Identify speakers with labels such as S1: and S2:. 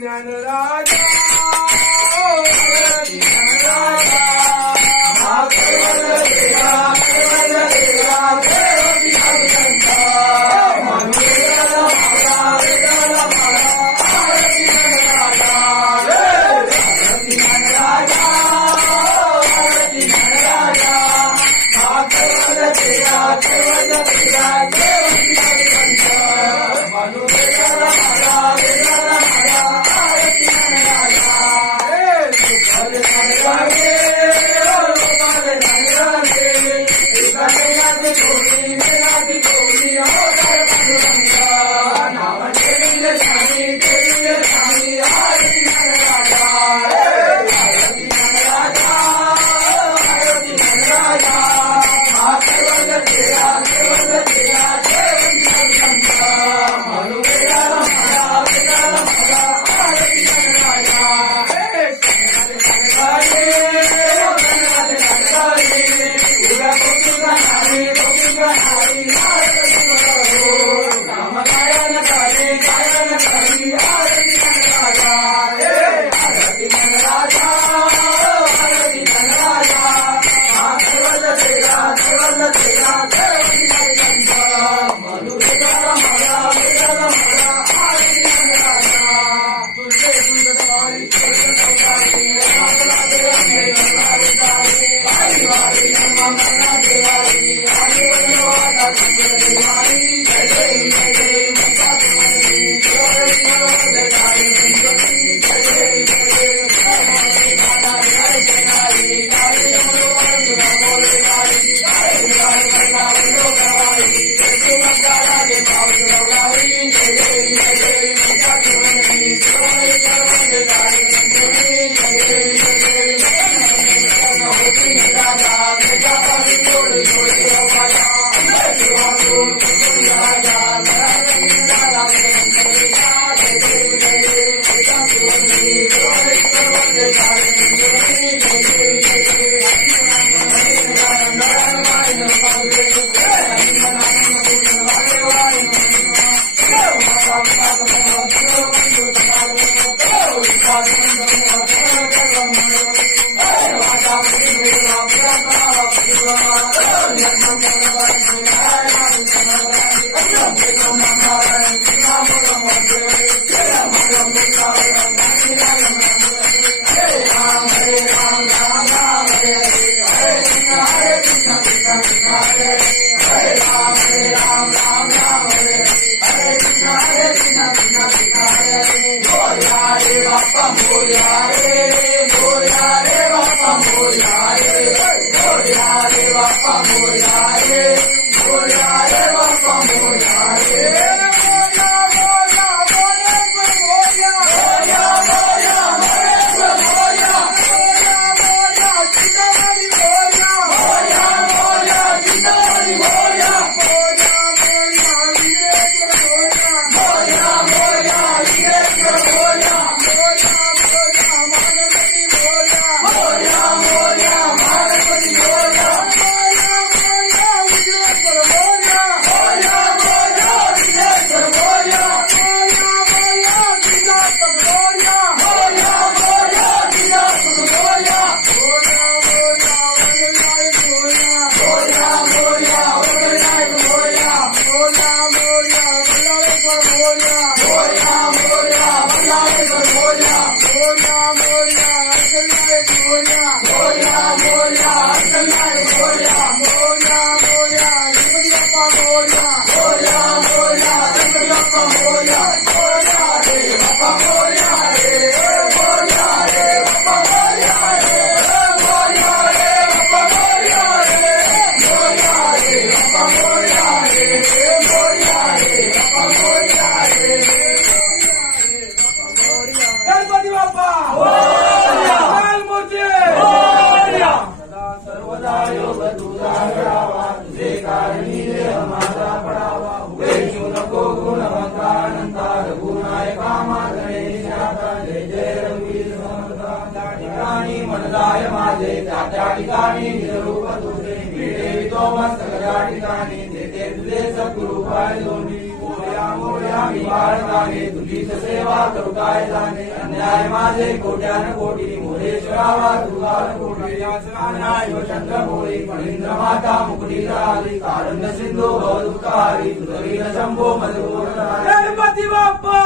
S1: Nana
S2: Thank you. Israel. Feuer! రుద్రాయమాయే జాట్యాటికాని Nirupa దూషణి పీడేవితో మస్తకజాటికాని నితేంద్రేశ గురుపాయలోని కోయామోయామి భారతాని దులీత సేవా కరుకాయదాని అన్యాయమాజే కోట్యాన కోటి మోరేశ్వరావా దుర్గాల
S1: కోటి. యాసనానాయో
S2: చంద్రమోరి మణీంద్రమాత ముకుటీరాలి కారుణ్య సింధు భవదుకారి దుర్వీర శంభో మధురూరణ
S1: గణపతి బాప్పా